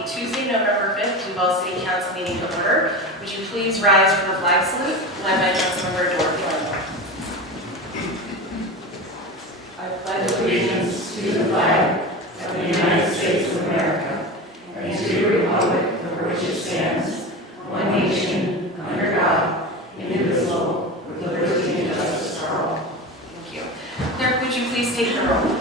the Tuesday, November 5th Duval City Council meeting to order. Would you please rise for the flag salute, led by Councilmember Dorothy Lindell. I pledge Allegiance to the flag of the United States of America and to the republic for which it stands, one nation, under God, indivisible, with liberty and justice for all. Thank you. Clerk, would you please take the roll?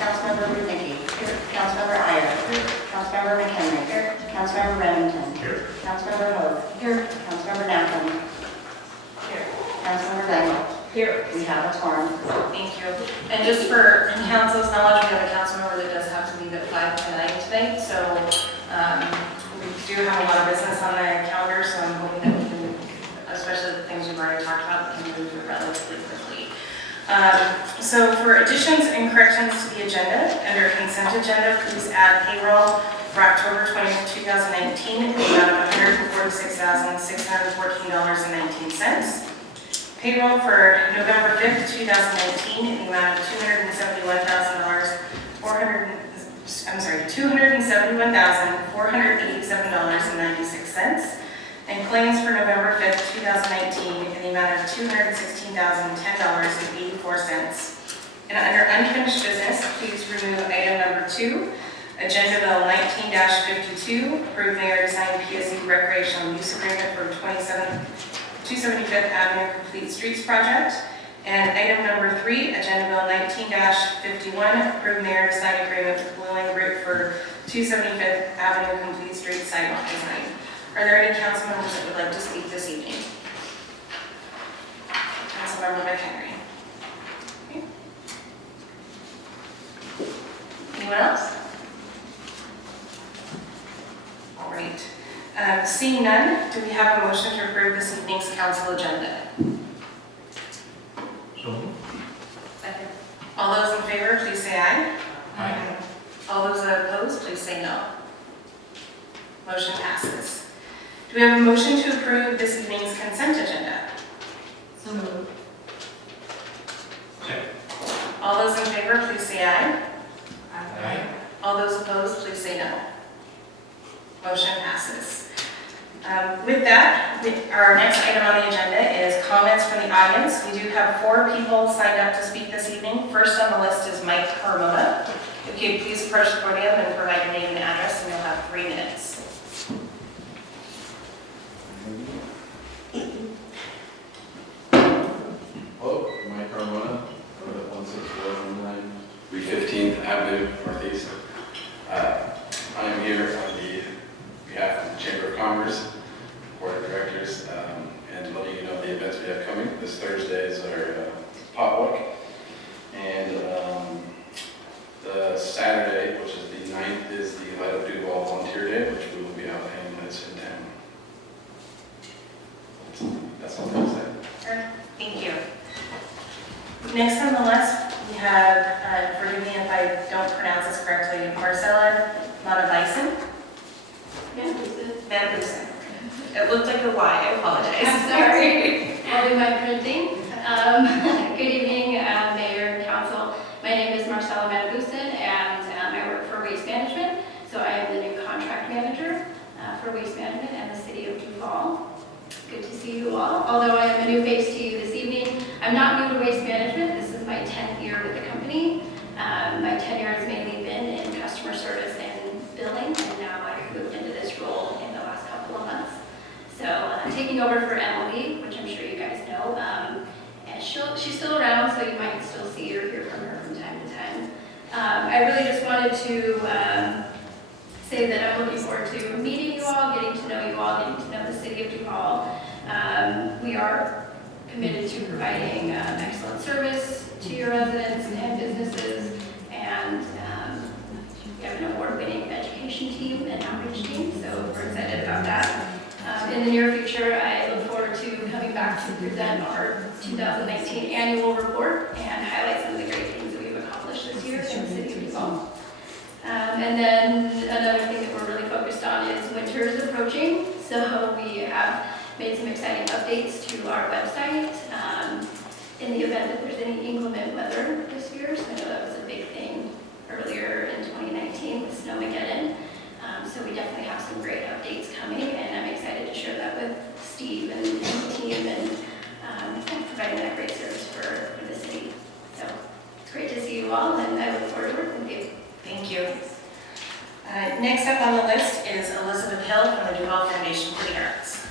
Councilmember Rudnicki. Here. Councilmember Iyer. Here. Councilmember McHenry. Here. Councilmember Remington. Here. Councilmember Hope. Here. Councilmember Napkin. Here. Councilmember Bengel. Here. We have a quorum. Thank you. And just for council's knowledge, we have a council member that does have to leave at 5 tonight, so we do have a lot of business on the calendar, so I'm hoping that we can, especially the things we've already talked about, can move it relatively quickly. So for additions and corrections to the agenda, under consent agenda, please add payroll for October 20th, 2019 in the amount of $146,614.19. Payroll for November 5th, 2019 in the amount of $271,487.96. And claims for November 5th, 2019 in the amount of $216,010.84. And under unfinished business, please remove item number 2, Agenda Bill 19-52, approve mayor to sign PSC recreational use agreement for 275th Avenue Complete Streets Project. And item number 3, Agenda Bill 19-51, approve mayor to sign agreement with Blue Group for 275th Avenue Complete Streets sidewalk design. Are there any council members that would like to speak this evening? Councilmember McHenry. Okay. Anyone else? All right. Seeing none, do we have a motion to approve this evening's council agenda? So moved. Second. All those in favor, please say aye. Aye. All those opposed, please say no. Motion passes. Do we have a motion to approve this evening's consent agenda? So moved. Second. All those in favor, please say aye. Aye. All those opposed, please say no. Motion passes. With that, our next item on the agenda is comments from the audience. We do have 4 people signed up to speak this evening. First on the list is Mike Carmona. If you could please approach the podium and provide your name and address, and you'll have 3 minutes. Hello, Mike Carmona, with 16419 315th Avenue Northeast. I am here on behalf of the Chamber of Commerce, Board of Directors, and letting you know the events we have coming. This Thursday is our potluck, and the Saturday, which is the 9th, is the Light Up Duval Volunteer Day, which we will be out hanging lights in town. That's all I'm saying. Thank you. Next on the list, we have, forgive me if I don't pronounce this correctly, Marcella Matabaisen. Matabaisen. It looked like a Y, I apologize. I'm sorry. I'll do my printing. Good evening, Mayor and Council. My name is Marcella Matabusin, and I work for Waste Management. So I am the new contract manager for Waste Management and the City of Duval. Good to see you all. Although I am a new face to you this evening, I'm not new to Waste Management. This is my 10th year with the company. My tenure has mainly been in customer service and billing, and now I've moved into this role in the last couple of months. So I'm taking over for Emily, which I'm sure you guys know. And she's still around, so you might still see or hear from her from time to time. I really just wanted to say that I'm looking forward to meeting you all, getting to know you all, getting to know the City of Duval. We are committed to providing excellent service to your residents and businesses, and we have an award-winning education team and outreach team, so we're excited about that. In the near future, I look forward to coming back to present our 2019 annual report and highlight some of the great things that we've accomplished this year in the City of Duval. And then another thing that we're really focused on is winter is approaching, so we have made some exciting updates to our website in the event that there's any inclement weather this year. So I know that was a big thing earlier in 2019. up on the list is Elizabeth Hill from the Duval Foundation for the Arts.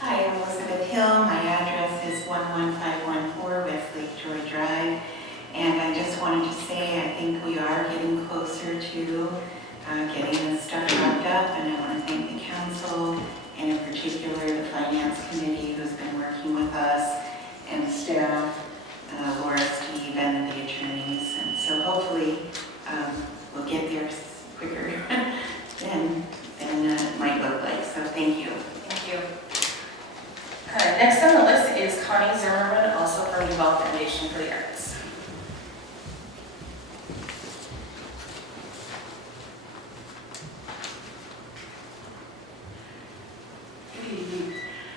Hi, I'm Elizabeth Hill. My address is 11514 West Lake Joy Drive. And I just wanted to say I think we are getting closer to getting this stuff wrapped up. And I want to thank the council and in particular the finance committee who's been working with us and staff, Laura, Steve, and the attorneys. And so hopefully we'll get there quicker than it might look like. So thank you. Thank you. Next on the list is Connie Zimmerman, also from Duval Foundation for the Arts. Good evening.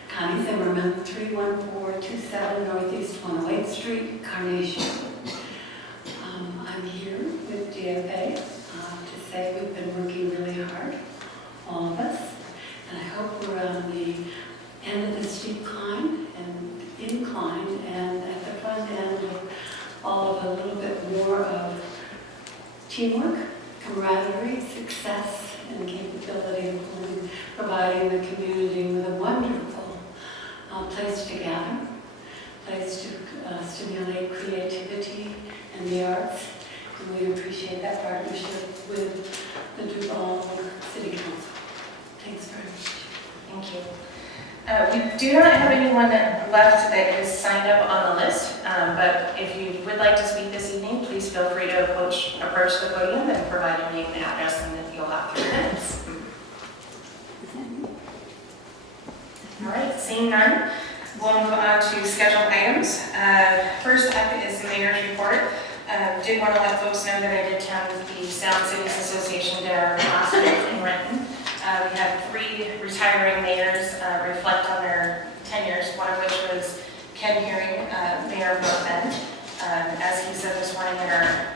Connie Zimmerman, 31427 Northeast 108th Street, Carnation. I'm here with DFA to say we've been working really hard, all of us, and I hope we're on the end of the steep climb and incline, and at the front end of all of a little bit more of teamwork, camaraderie, success, and capability of providing the community with a wonderful place to gather, place to stimulate creativity and the arts. And we appreciate that partnership with the Duval City Council. Thanks very much. Thank you. We do not have anyone left that is signed up on the list, but if you would like to speak this evening, please feel free to approach the podium and provide your name and address, and then you'll have 3 minutes. All right, seeing none, we'll move on to scheduled items. First up is the mayor's report. Did want to let folks know that I did attend the Sound Cities Association dinner last week in Renton. We had 3 retiring mayors reflect on their tenures, one of which was Ken Hearing, Mayor of North Bend. As he said this morning at our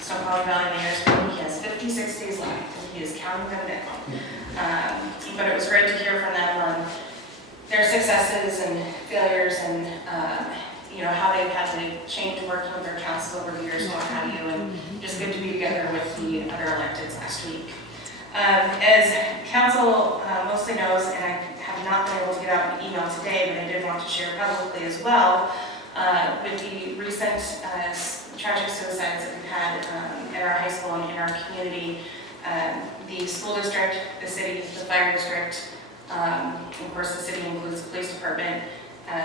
Snoqualmie Valley Mayor's meeting, he has 56 days left, and he is counting them down. But it was great to hear from them on their successes and failures and how they've had to change working with their councils over the years and what have you, and just good to be together with the other electeds last week. As council mostly knows, and I have not been able to get out an email today, but I did want to share publicly as well, with the recent tragic suicides that we've had at our high school and in our community, the school district, the city, the fire district, of course the city includes the police department,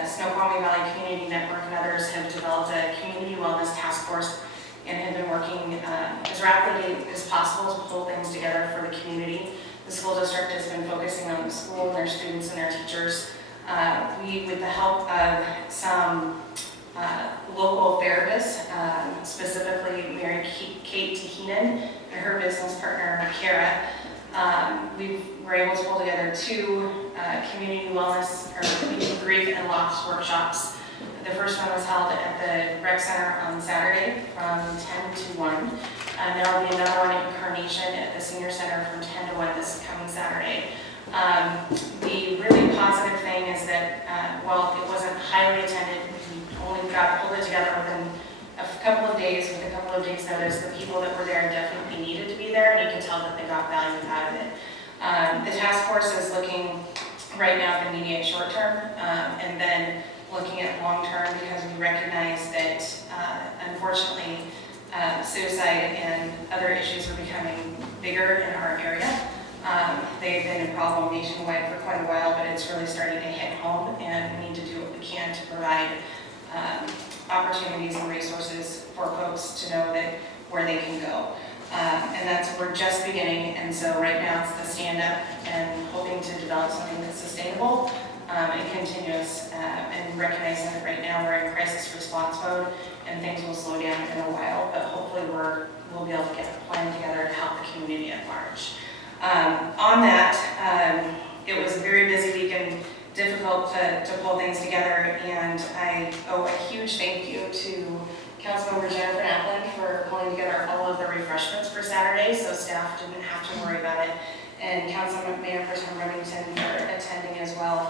Snoqualmie Valley Community Network and others have developed a community wellness task force and have been working as rapidly as possible to pull things together for the community. The school district has been focusing on the school and their students and their teachers. We, with the help of some local therapists, specifically Mary Kate Teheenan and her business partner, Kara, we were able to pull together 2 community wellness or community grief and loss workshops. The first one was held at the rec center on Saturday from 10 to 1. There will be another one at Incarnation at the senior center from 10 to 1 this coming Saturday. The really positive thing is that while it wasn't highly attended, we only got pulled it together within a couple of days, with a couple of days notice. The people that were there definitely needed to be there, and you can tell that they got value out of it. The task force is looking right now at the immediate short term, and then looking at long term, because we recognize that unfortunately suicide and other issues are becoming bigger in our area. They've been a problem nationwide for quite a while, but it's really starting to hit home, and we need to do what we can to provide opportunities and resources for folks to know that where they can go. And we're just beginning, and so right now it's the stand up and hoping to develop something that's sustainable and continuous, and recognizing that right now we're in crisis response mode and things will slow down in a while, but hopefully we'll be able to get a plan together to help the community at large. On that, it was a very busy week and difficult to pull things together, and I owe a huge thank you to Councilmember Jennifer Appling for pulling together all of the refreshments for Saturday, so staff didn't have to worry about it, and Councilman Mayor Pro Tem Remington for attending as well.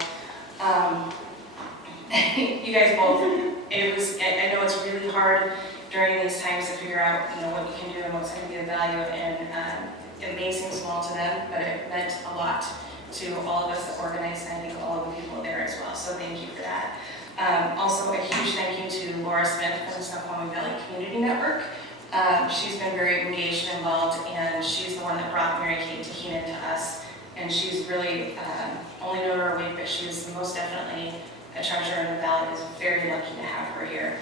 you guys both, I know it's really hard during these times to figure out, what you can do and what's going to be of value, and it may seem small to them, but it meant a lot to all of us that organized, and I think all of the people there as well, so thank you for that. Also, a huge thank you to Laura Smith from the Snoqualmie Valley Community Network. She's been very engaged and involved, and she's the one that brought Mary Kate Tahina to us, and she's really, only known her a week, but she's most definitely a treasure in the valley. Is very lucky to have her here,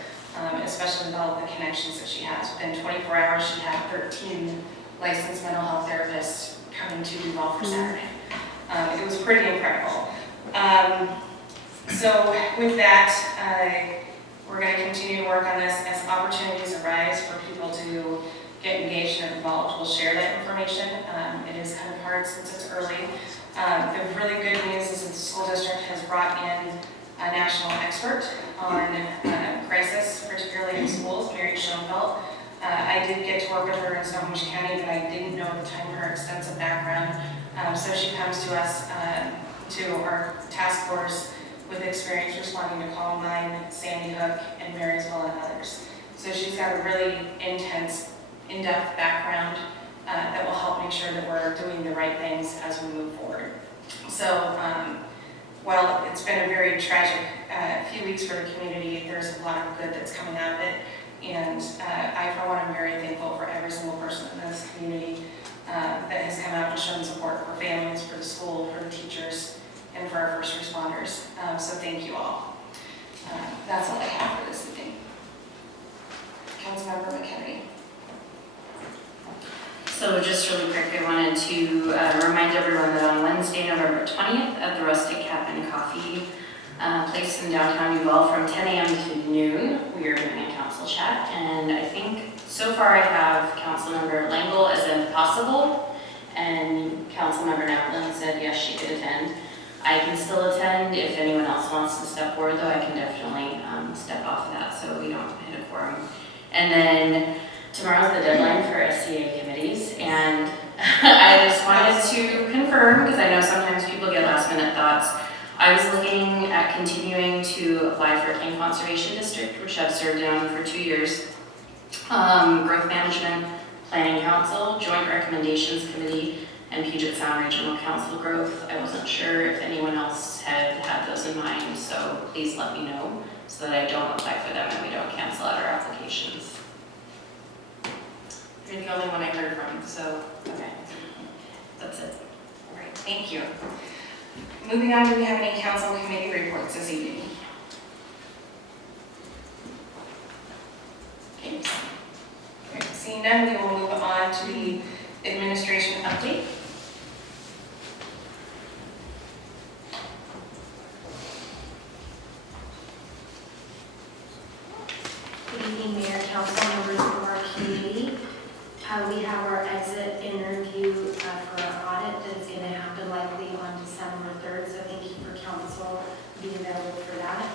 especially with all of the connections that she has. Within 24 hours, she had 13 licensed mental health therapists coming to Duval for Saturday. It was pretty incredible. So with that, we're going to continue to work on this as opportunities arise for people to get engaged and involved. We'll share that information. It is kind of hard since it's early. The really good news is that the school district has brought in a national expert on crisis, particularly in schools, Mary Schoenfeld. I did get to work with her in Snohomish County, but I didn't know at the time her extensive background. So she comes to us, to our task force, with experience responding to Columbine, Sandy Hook, and Marysville, and others. So she's got a really intense, in-depth background that will help make sure that we're doing the right things as we move forward. So while it's been a very tragic few weeks for the community, there's a lot of good that's coming out of it. And I, for one, am very thankful for every single person in this community that has come out and shown support for families, for the school, for the teachers, and for our first responders. So thank you all. That's all I have for this evening. Councilmember McHenry. So just really quick, I wanted to remind everyone that on Wednesday, November 20th, at the Rustic Cap and Coffee place in downtown Duval from 10 a.m. to noon, we are doing a council chat. And I think so far I have Councilmember Langle as impossible, and Councilmember Natlin said yes, she could attend. I can still attend. If anyone else wants to step forward, though, I can definitely step off of that so we don't hit a quorum. And then tomorrow's the deadline for SCA committees, and I just wanted to confirm, because I know sometimes people get last minute thoughts. I was looking at continuing to apply for King Conservation District, which I've served on for 2 years. Growth Management, Planning Council, Joint Recommendations Committee, and Puget Sound Regional Council Growth. I wasn't sure if anyone else had those in mind, so please let me know so that I don't apply for them and we don't cancel out our applications. You're the only one I heard from, so okay, that's it. All right, thank you. Moving on, do we have any council committee reports this evening? Okay. All right, seeing none, we will move on to the administration update. Good evening, Mayor, council members of our community. We have our exit interview for our audit that is going to happen likely on December 3rd, so thank you for council being available for that.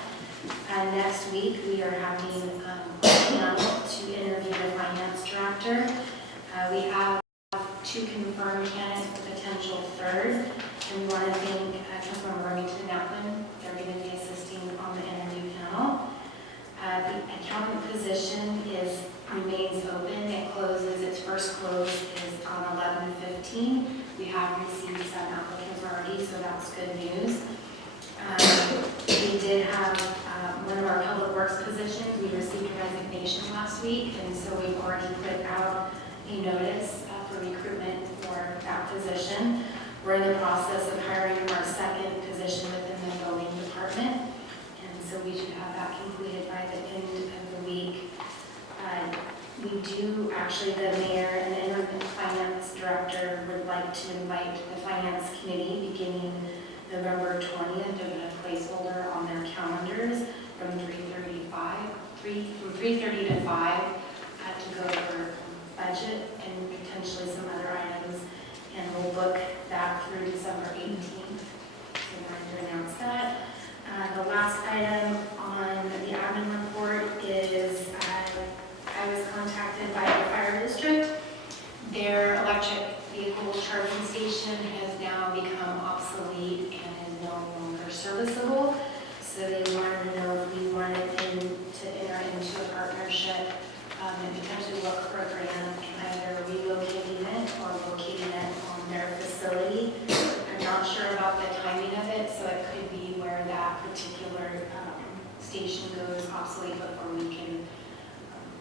Next week, we are having a panel to interview the finance director. We have 2 confirmed candidates, a potential 3rd, and we want to thank Councilmember Remington Natlin. They're going to be assisting on the interview panel. The accountant position remains open. It closes, its first close is on 11/15. We have received some applicants already, so that's good news. We did have one of our public works positions. We received a resignation last week, and so we've already put out a notice for recruitment for that position. We're in the process of hiring our 2nd position within the building department, and so we should have that completed by the end of the week. We do, actually, the mayor and the interim finance director would like to invite the finance committee beginning November 20th. They're going to placeholder on their calendars from 3:30 to 5 to go over budget and potentially some other items. And we'll book that through December 18th. So I wanted to announce that. The last item on the admin report is I was contacted by the fire district out the timing of it, so it could be where that particular station goes obsolete before we can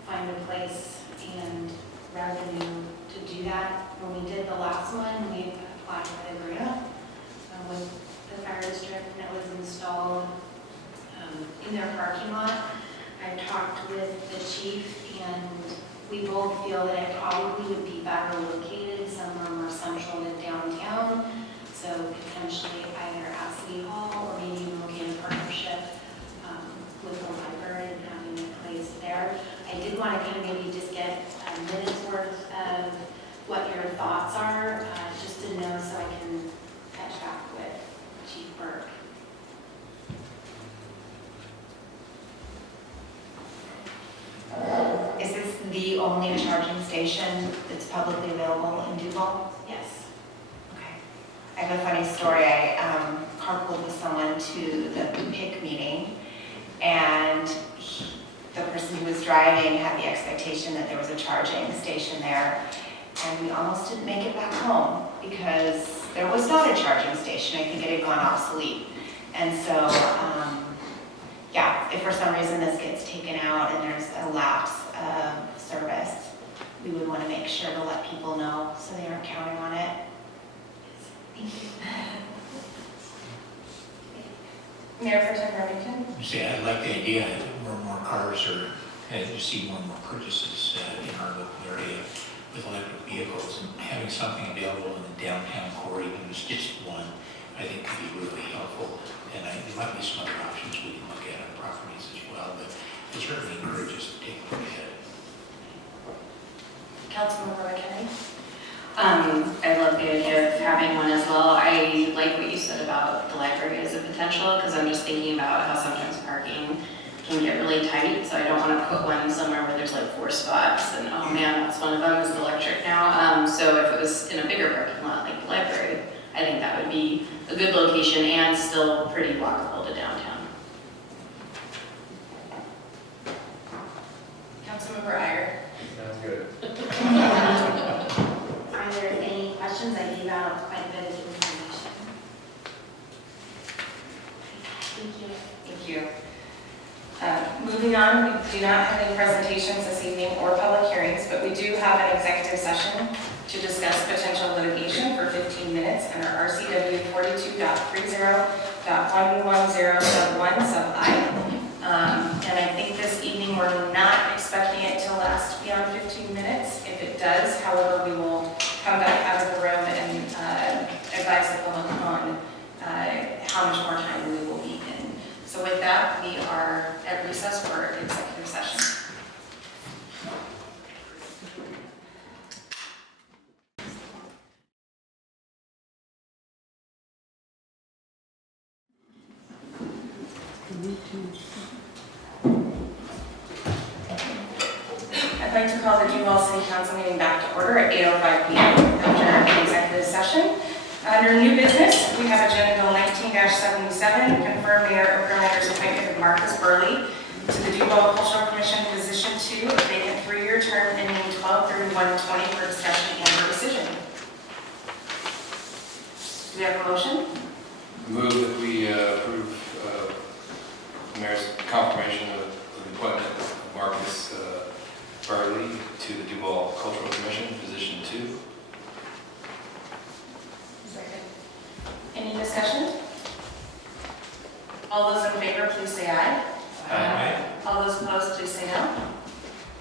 find a place and revenue to do that. When we did the last one, we applied for the grant with the fire district, and it was installed in their parking lot. I talked with the chief, and we both feel that it probably would be better located somewhere more central than downtown. So potentially either at City Hall or maybe looking in partnership with the library and having a place there. I did want to kind of maybe just get a minute's worth of what your thoughts are, just to know so I can catch back with Chief Burke. Is this the only charging station that's publicly available in Duval? Yes. Okay. I have a funny story. I carpooled with someone to the PIC meeting, and the person who was driving had the expectation that there was a charging station there, and we almost didn't make it back home because there was not a charging station. I think it had gone obsolete. And so, yeah, if for some reason this gets taken out and there's a lapse of service, we would want to make sure to let people know so they aren't counting on it. Thank you. Mayor Pro Tem Remington? See, I like the idea that more and more cars are, and you see more and more purchases in our local area with electric vehicles, and having something available in the downtown core, even if it's just one, I think could be really helpful. And there might be some other options we can look at on properties as well, but it certainly encourages us to take a look at it. Councilmember McKinney? I love the idea of having one as well. I like what you said about the library as a potential, because I'm just thinking about how sometimes parking can get really tight, so I don't want to put one somewhere where there's like 4 spots, and oh man, that's one of them is electric now. So if it was in a bigger parking lot like the library, I think that would be a good location and still pretty walkable to downtown. Councilmember Iyer? Sounds good. Are there any questions? I gave out quite a bit of information. Thank you. Thank you. Moving on, we do not have any presentations this evening or public hearings, but we do have an executive session to discuss potential litigation for 15 minutes under RCW 42.30.110 sub 1 sub I. And I think this evening we're not expecting it to last beyond 15 minutes. If it does, however, we will come back out of the room and advise the public on how much more time we will be in. So with that, we are at recess for executive session. I'd like to call the Duval City Council meeting back to order at 8:05 p.m. after an executive session. Under new business, we have Agenda Bill 19-77, confirm Mayor O'Brier's appointment of Marcus Burley to the Duval Cultural Commission Position 2, a vacant 3-year term ending 12/31/20 for discussion and for decision. Do we have a motion? Move that we approve the mayor's confirmation of the appointment of Marcus Burley to the Duval Cultural Commission, Position 2. Any discussion? All those in favor, please say aye. Aye. All those opposed, please say no.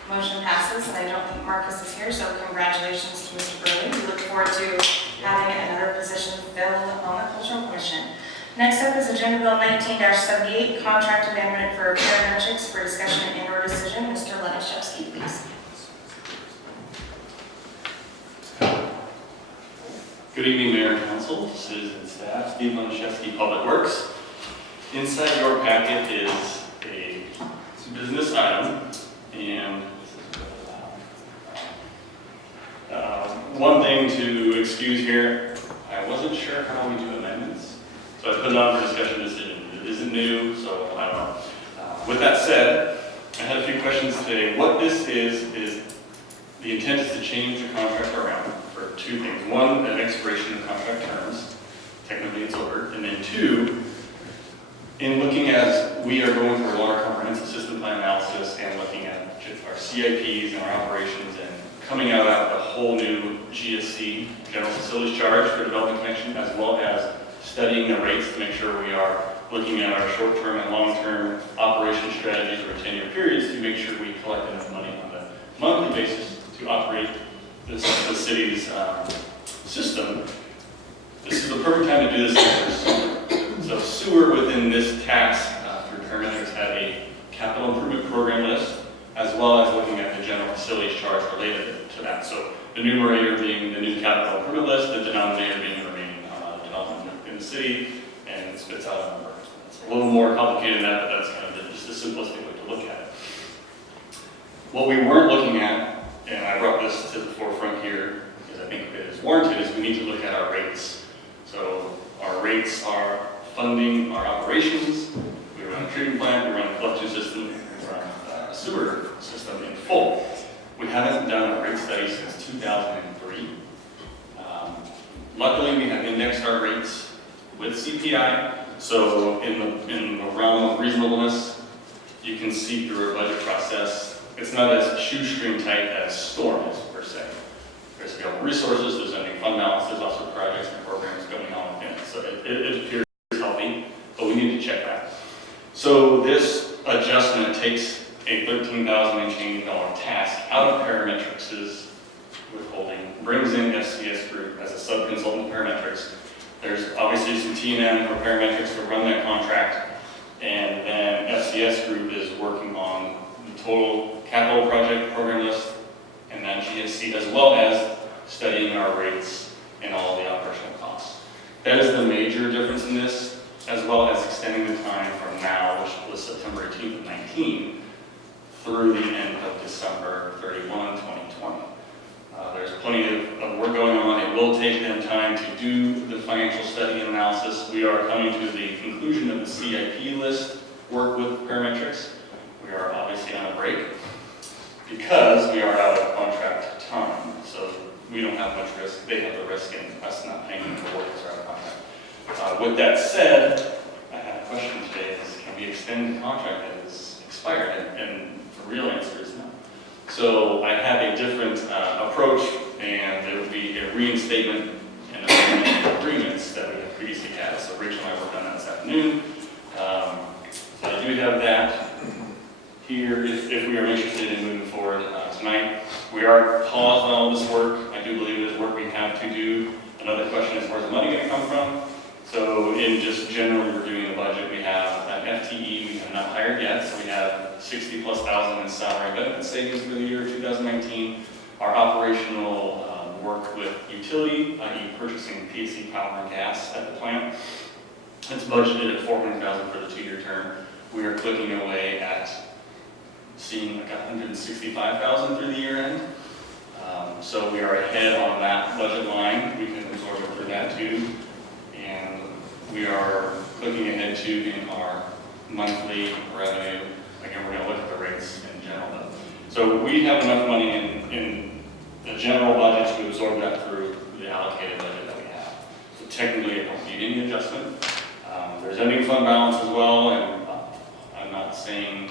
Motion passes, and I don't think Marcus is here, so congratulations to Mr. Burley. We look forward to having another position filled on the Cultural Commission. Next up is Agenda Bill 19-78, contract amendment for paramedics for discussion and/or decision. Mr. Lenishevsky, please. Good evening, Mayor and Council, citizens, staff, Steve Lenishevsky, Public Works. Inside your packet is a business item, and one thing to excuse here, I wasn't sure how we do amendments, so I put it on for discussion decision. It isn't new, so I don't know. With that said, I had a few questions today. What this is the intent is to change the contract around for 2 things. One, an expiration of contract terms, technically it's over. And then two, in looking as we are going through our comprehensive system plan analysis and looking at our CIPs and our operations and coming out with a whole new GSC, General Facilities Charge for Development Connection, as well as studying the rates to make sure we are looking at our short-term and long-term operation strategies over 10-year periods to make sure we collect enough money on a monthly basis to operate the city's system. This is the perfect time to do this for sewer. So sewer within this tax through parametrics had a capital improvement program list, as well as looking at the general facilities charge related to that. So the numerator being the new capital improvement list, the denominator being the remaining development in the city, and it spits out a number. It's a little more complicated than that, but that's kind of just the simplistic way to look at it. What we weren't looking at, and I brought this to the forefront here, because I think it is warranted, is we need to look at our rates. So our rates are funding our operations. We run a treatment plant, we run a collection system, we run a sewer system in full. We haven't done a rate study since 2003. Luckily, we have indexed our rates with CPI. So in the realm of reasonableness, you can see through our budget process. It's not as shoestring tight as storm is, per se. There's available resources, there's ending fund balance, there's also projects and programs going on within it. So it appears healthy, but we need to check that. So this adjustment takes a $13,000 and change task out of parametrics' withholding, brings in FCS Group as a sub-consultant parametrics. There's obviously some T&M for parametrics to run that contract, and then FCS Group is working on the total capital project program list and that GSC, as well as studying our rates and all the operational costs. That is the major difference in this, as well as extending the time from now, which was September 18th of 19, through the end of December 31, 2020. There's plenty of work going on. It will take them time to do the financial study and analysis. We are coming to the conclusion of the CIP list work with parametrics. We are obviously on a break because we are out of contract time. So we don't have much risk. They have the risk in us not paying them for work that's out of contract. With that said, I had a question today: can we extend the contract that is expired? And the real answer is no. So I have a different approach, and there will be a reinstatement and amendment agreements that we have previously had. So Rachel and I worked on that this afternoon. So I do have that here if we are interested in moving forward tonight. We are paused on all this work. I do believe it is work we have to do. Another question is, where's the money going to come from? So in just generally reviewing the budget, we have an FTE we have not hired yet, so we have $60,000+ in salary and benefit savings for the year 2019. Our operational work with utility, i.e. purchasing PSC power and gas at the plant, it's budgeted at $400,000 for the 2-year term. We are clicking away at seeing like $165,000 through the year end. So we are ahead on that budget line. We can absorb it for that too. And we are looking ahead to in our monthly revenue. Again, we're going to look at the rates in general. So we have enough money in the general budget to absorb that through the allocated budget that we have. So technically, it don't need any adjustment. There's ending fund balance as well, and I'm not saying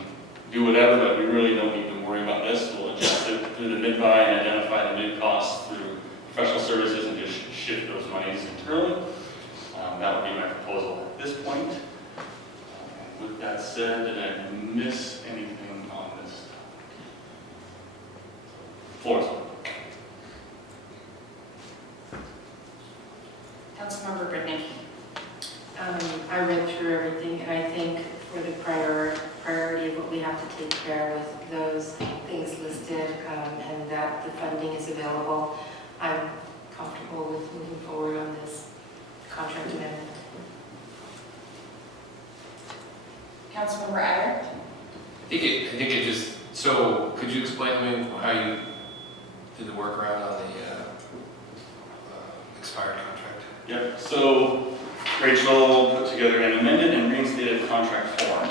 do whatever, but we really don't need to worry about this. We'll adjust it through the mid-buy and identify the new costs through professional services and just shift those monies internally. That would be my proposal at this point. With that said, did I miss anything on this? Floor is open. Councilmember Britnicky. I read through everything, and I think for the priority of what we have to take care of with those things listed, and that the funding is available, I'm comfortable with moving forward on this contract amendment. Councilmember Iyer. I think it just, so could you explain to me how you did the workaround on the expired contract? Yep, so Rachel put together an amended and reinstated contract form.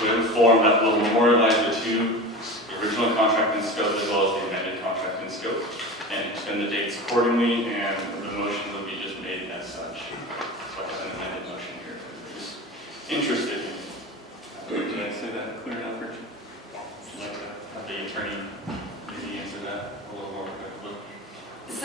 We have a form that will memorialize the two, the original contract and scope, as well as the amended contract and scope, and extend the dates accordingly, and the motion will be just made as such. So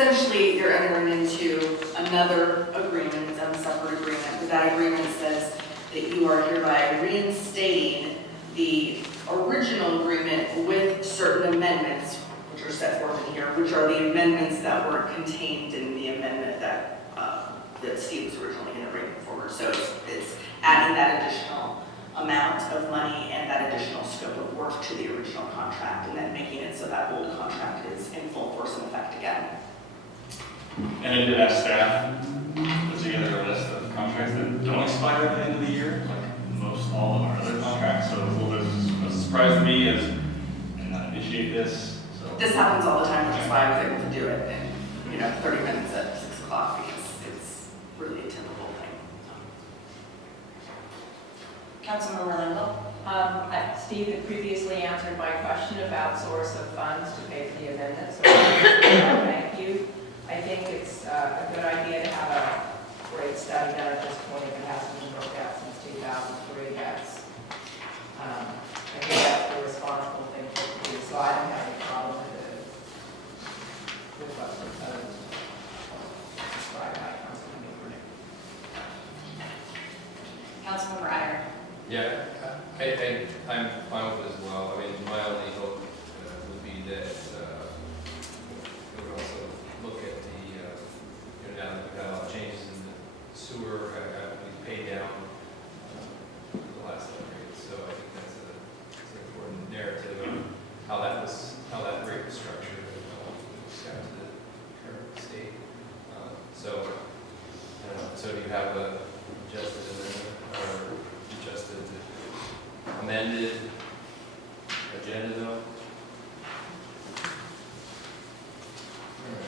essentially, you're entering into another agreement, it's a separate agreement, but that agreement says that you are hereby reinstating the original agreement with certain amendments, which are set forth in here, which are the amendments that weren't contained in the amendment that Steve was originally going to bring forward. So it's adding that additional amount of money and that additional scope of work to the original contract, and then making it so that old contract is in full force and effect again. And I did ask staff to put together a list of contracts that don't expire at the end of the year, like most all of our other contracts. So it's a little bit of a surprise to me as I did not initiate this. So This happens all the time, which is why I was able to do it in 30 minutes at 6 o'clock, because it's really a typical thing. Councilmember Linville. Steve had previously answered my question about source of funds to pay for the amendment, so thank you. I think it's a good idea to have a rate study done at this point if it hasn't been looked at since 2003. I think that's the responsible thing to do, so I don't have any problem with what's proposed. Described by Councilmember. Councilmember Iyer. Yeah, I'm fine with it as well. I mean, my only hope would be that we would also look at the, now that we've got a lot of changes in the sewer, we've paid down the last upgrade. So I think that's an important narrative of how that rate was structured and how it's got to the current state. So do you have a adjusted amendment or adjusted amended agenda though? All right.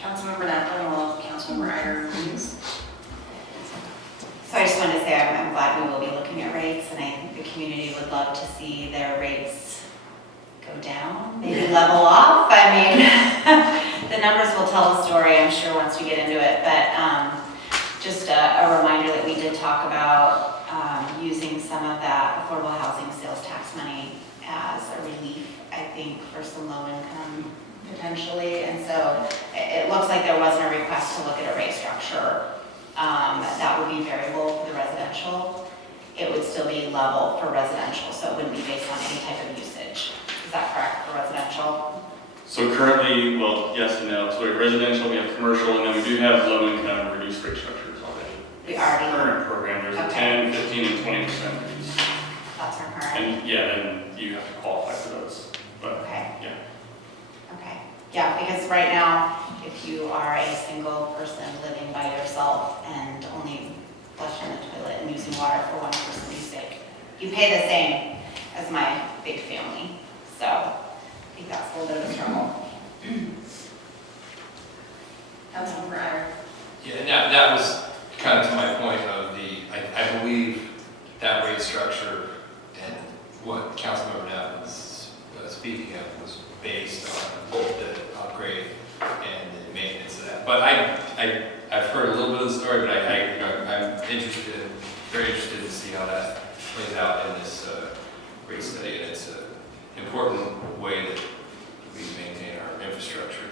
Councilmember Natalie Wolf, Councilmember Iyer, please. So I just wanted to say I'm glad we will be looking at rates, and I think the community would love to see their rates go down, maybe level off. I mean, the numbers will tell the story, I'm sure, once we get into it. But just a reminder that we did talk about using some of that affordable housing sales tax money as a relief, I think, for some low income potentially. And so it looks like there wasn't a request to look at a rate structure that would be variable for the residential. It would still be level for residential, so it wouldn't be based on any type of usage. Is that correct for residential? So currently, well, yes and no. So we have residential, we have commercial, and then we do have low income reduced rate structures already. We already. Current program, there's a Okay. 10, 15, and 20% reduced. That's our current. And yeah, then you have to qualify for those. But Okay. yeah. Okay. Yeah, because right now, if you are a single person living by yourself and only flushing the toilet and using water for one person's sake, you pay the same as my big family. So I think that's a little bit of a struggle. Councilmember Iyer. Yeah, and that was kind of to my point of I believe that rate structure and what Councilmember Knapp was speaking of was based on the upgrade and the maintenance of that. But I've heard a little bit of the story, but I'm very interested to see how that plays out in this rate study, and it's an important way that we maintain our infrastructure.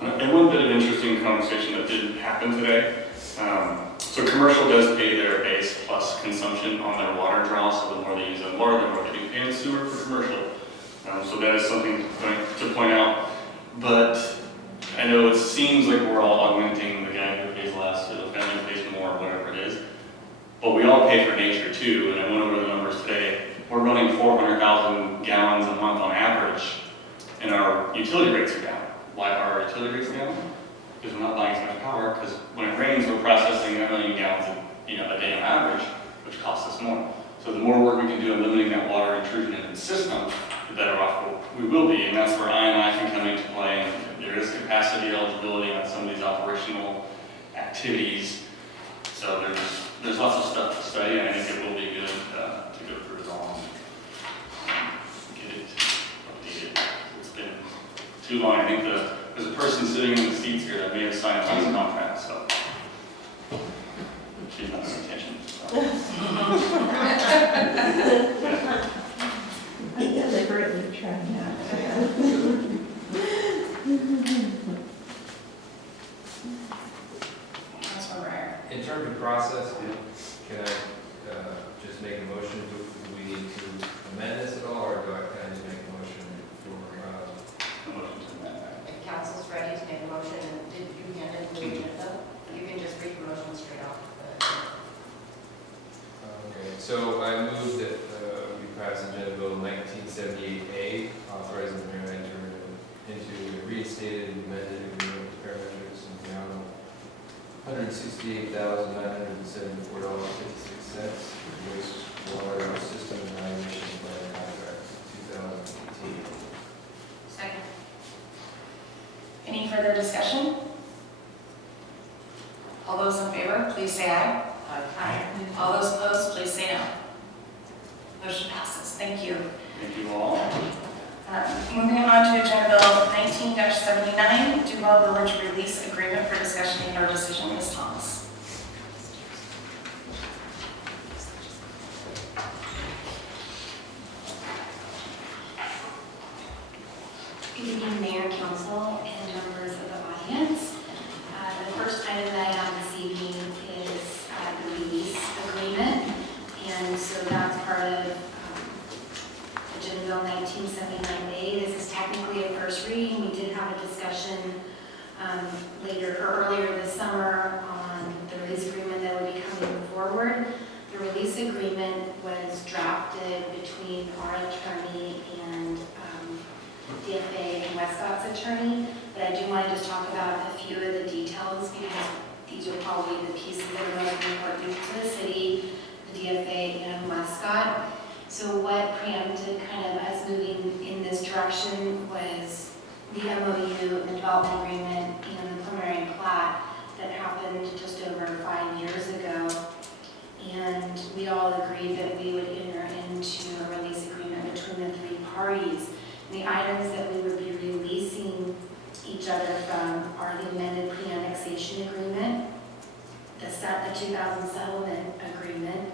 And one bit of interesting conversation that didn't happen today. So commercial does pay their base plus consumption on their water draw, so the more they use of water, the more they do pay in sewer for commercial. So that is something to point out. But I know it seems like we're all augmenting the guy who pays less or the family who pays more, whatever it is. But we all pay for nature too, and I went over the numbers today. We're running 400,000 gallons a month on average, and our utility rates are down. Why are our utility rates down? Because we're not buying as much power, because when it rains, we're processing 1 million gallons a day on average, which costs us more. So the more work we can do in limiting that water intrusion into the system, the better off we will be, and that's where I&I can come into play. And there is capacity eligibility on some of these operational activities. So there's lots of stuff to study, and I think it will be good to go through it all and get it updated. It's been too long. I think there's a person sitting in the seats here that may have signed on this contract, so she's not paying attention. deliberately trying not to. Councilmember Iyer. In terms of process, can I just make a motion? Do we need to amend this at all, or can I just make a motion for, A motion to amend that. If council's ready to make a motion, did you hand it to the agenda? You can just read the motion straight off. okay, so I move that we pass Agenda Bill 1978A, authorizing the mayor to enter into a reinstated and amended agreement with paramedics in the amount of $168,974.56 for the wastewater system evaluation plan contract 2018. Second. Any further discussion? All those in favor, please say aye. Aye. All those opposed, please say no. Motion passes. Thank you. Thank you all. Moving on to Agenda Bill 19-79, Duval Village Release Agreement for discussion and or decision. Ms. Thomas. Good evening, Mayor, Council, and members of the audience. The first item that I have this evening is the release agreement, and so that's part of Agenda Bill 1979A. This is technically a first reading. We did have a discussion earlier this summer on the release agreement that would be coming forward. The release agreement was drafted between our attorney and DFA and Westcott's attorney, but I do want to just talk about a few of the details because these are probably the pieces that are most important to the city, the DFA, and Westcott. So what preempted kind of us moving in this direction was the MOU, the development agreement, and the preliminary plat that happened just over 5 years ago. And we all agreed that we would enter into a release agreement between the three parties. The items that we would be releasing each other from are the amended pre-annexation agreement, the 2000 settlement agreement,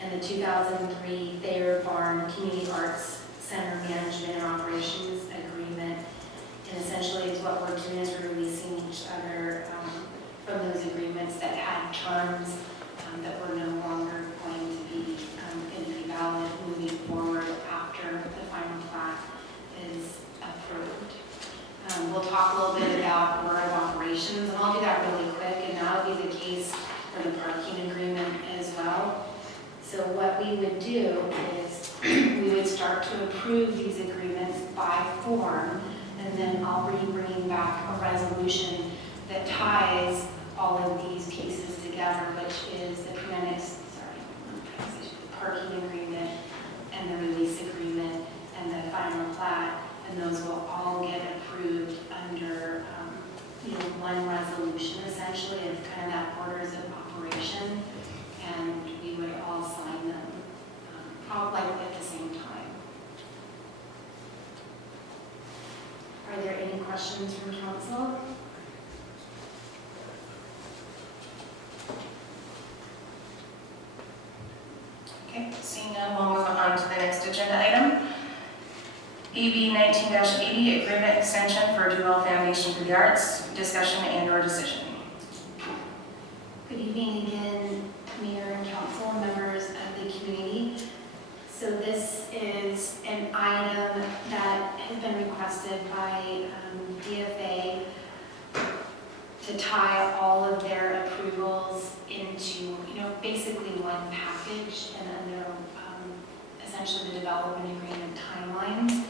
and the 2003 Thayer Barn Community Arts Center Management and Operations Agreement. And essentially, it's what we're doing is we're releasing each other from those agreements that had terms that were no longer going to be valid moving forward after the final plat is approved. We'll talk a little bit about order of operations, and I'll do that really quick, and that'll be the case for the parking agreement as well. So what we would do is we would start to approve these agreements by form, and then I'll be bringing back a resolution that ties all of these pieces together, which is the parking agreement and the release agreement and the final plat, and those will all get approved under one resolution essentially of kind of that orders of operation, and we would all sign them probably at the same time. Are there any questions from council? Okay, seeing none, we'll move on to the next agenda item. AB 19-80, Agreement Extension for Duval Foundation for the Arts, discussion and or decision. Good evening again, Mayor and Council, members of the community. So this is an item that has been requested by DFA to tie all of their approvals into, basically one package and under essentially the development agreement timelines.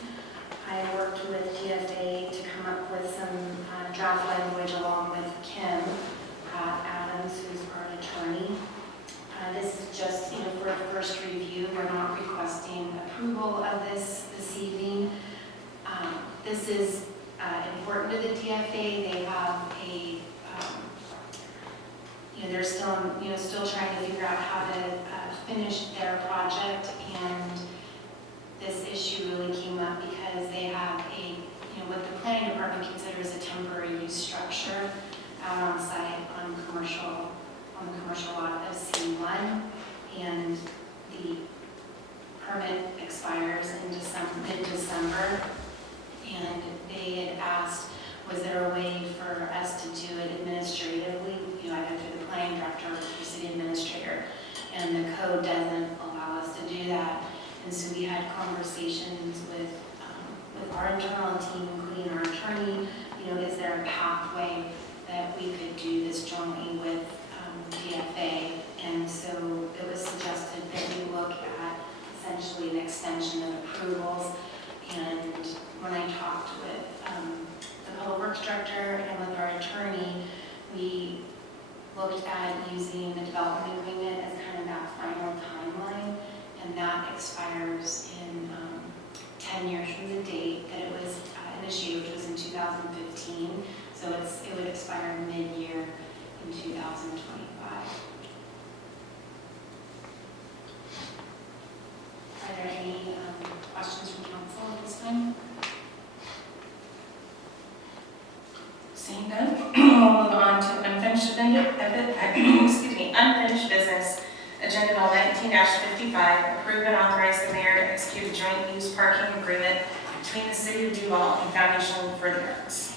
I worked with DFA to come up with some draft language along with Kim Adams, who's our attorney. This is just, for a first review. We're not requesting approval of this evening. This is important to the DFA. They have a, they're still trying to figure out how to finish their project, and this issue really came up because they have what the planning department considers a temporary use structure out on site on the commercial lot of C1, and the permit expires in our internal team, including our attorney, is there a pathway that we could do this jointly with DFA? And so it was suggested that we look at essentially an extension of approvals. And when I talked with the public works director and with our attorney, we looked at using the development agreement as kind of that final timeline, and that expires in 10 years from the date that it was initiated, which was in 2015. So it would expire mid-year in 2025. Are there any questions from council at this time? Seeing none, we'll move on to unfinished unfinished business. Agenda Bill 19-55, approve and authorize the mayor to execute a joint use parking agreement between the City of Duval and Foundation for the Arts.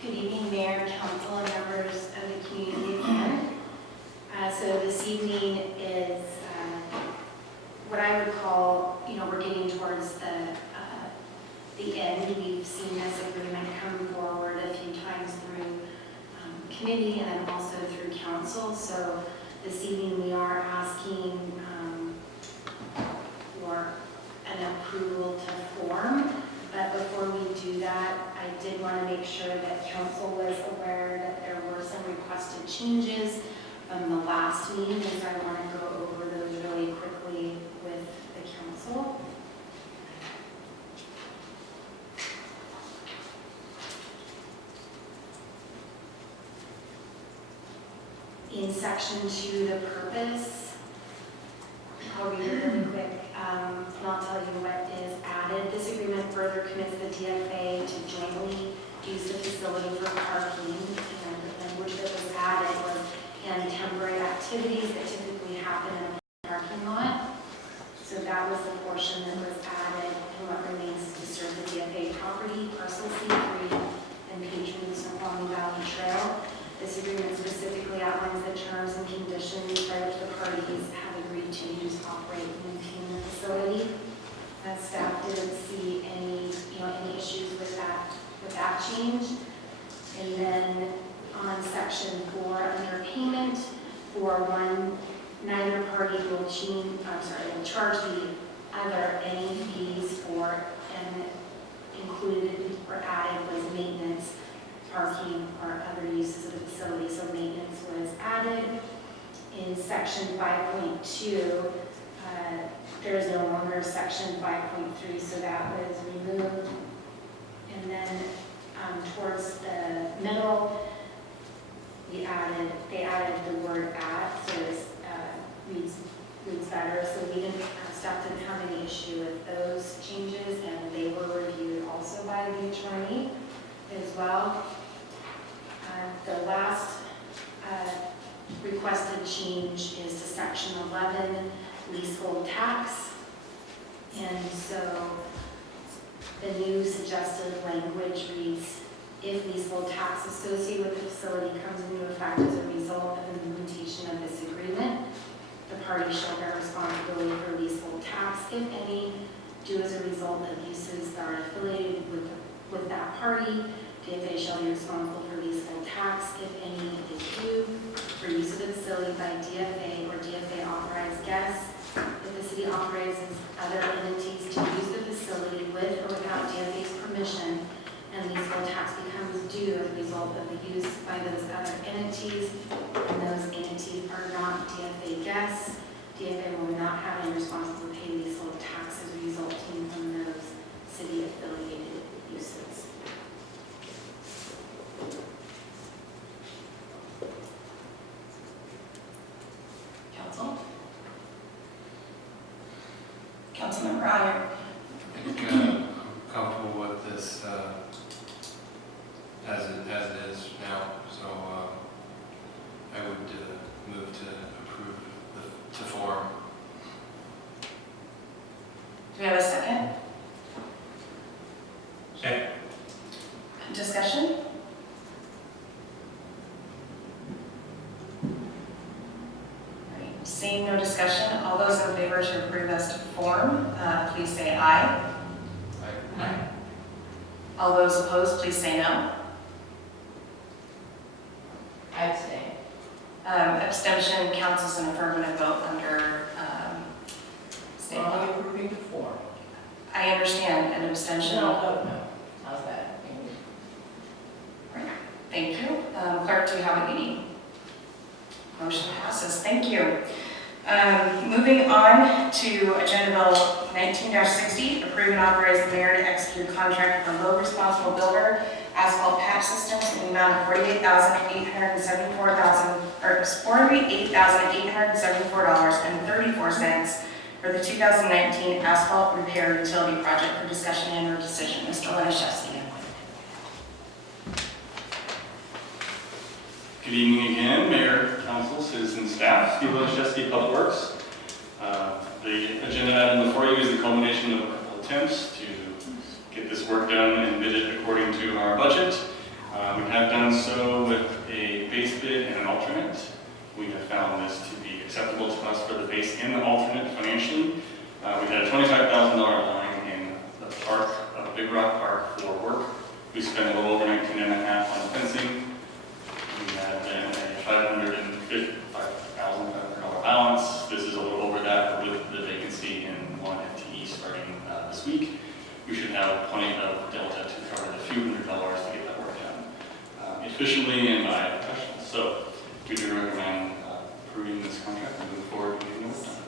Good evening, Mayor, Council, and members of the community again. So this evening is what I would call, we're getting towards the end. We've seen this agreement come forward a few times through committee and then also through council. So this evening we are asking for an approval to form. But before we do that, I did want to make sure that council was aware that there were some requested changes from the last meeting, and I want to go over those really quickly with the council. In section 2, the purpose, I'll read it really quick, and I'll tell you what is added. This agreement further commits the DFA to jointly use the facility for parking, and the language that was added was and temporary activities that typically happen in a parking lot. So that was the portion that was added, and what remains is to serve the DFA property, parcel C3, and patrons of Snoqualmie Valley Trail. This agreement specifically outlines the terms and conditions by which the parties have agreed to use, operate, and maintain the facility. Staff didn't see any issues with that change. And then on section 4, under payment, for one, neither party will charge the other any fees for, and included or added was maintenance, parking, or other uses of the facility. So maintenance was added. In section 5.2, there is no longer section 5.3, so that was removed. And then towards the middle, they added the word at, so it reads better. So we didn't, staff didn't have any issue with those changes, and they were reviewed also by the attorney as well. The last requested change is to section 11, leasehold tax. And so the new suggested language reads, if leasehold tax associated with the facility comes into effect as a result of implementation of this agreement, the party shall bear responsibility for leasehold tax, if any, due as a result of uses that are affiliated with that party. DFA shall be responsible for leasehold tax, if any is due, for use of the facility by DFA or DFA authorized guests. If the city authorizes other entities to use the facility with or without DFA's permission, and leasehold tax becomes due as a result of the use by those other entities, and those entities are not DFA guests, DFA will not have any responsibility to pay leasehold taxes resulting from those city-affiliated uses. Council? Councilmember Iyer. I think I'm comfortable with this as it is now, so I would move to approve to form. Do we have a second? Second. Discussion? Alright, seeing no discussion, all those in favor to approve as to form, please say aye. Aye. Aye. All those opposed, please say no. Abstain. Abstention counts as an affirmative vote under state law. Are you approving the form? I understand an abstention. No. How's that? Thank you. Clerk, do you have what you need? Motion passes. Thank you. Moving on to Agenda Bill 19-60, approve and authorize the mayor to execute a contract with a low responsible builder asphalt patch systems in the amount of $48,874.34 for the 2019 asphalt repair utility project for discussion and/or decision. Mr. Laniszewski. Good evening again, Mayor, Council, citizens, staff. Steve Laniszewski, Public Works. The agenda item before you is the culmination of a couple attempts to get this work done and bid it according to our budget. We have done so with a base bid and an alternate. We have found this to be acceptable to us for the base and the alternate financially. We had a $25,000 line in the park, Big Rock Park for work. We spent a little over $19,500 on fencing. We had then a $555,000 balance. This is a little over that, but with the vacancy in one FTE starting this week, we should have plenty of delta to cover the few $100s to get that work done efficiently and by professionals. So we do recommend approving this contract and move forward and getting the work done.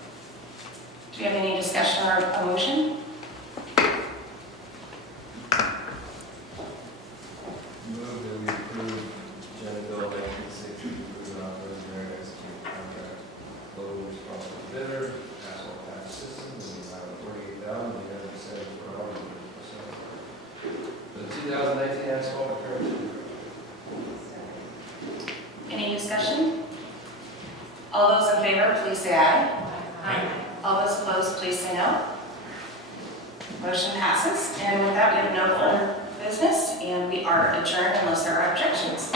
Do you have any discussion or a motion? Move that we approve Agenda Bill 1960, approve and authorize the mayor to execute a contract with low responsible bidder, asphalt patch systems, in the amount of $48,874 for the 2019 asphalt repair. Any discussion? All those in favor, please say aye. Aye. All those opposed, please say no. Motion passes. And with that, we have no further business, and we are adjourned unless there are objections.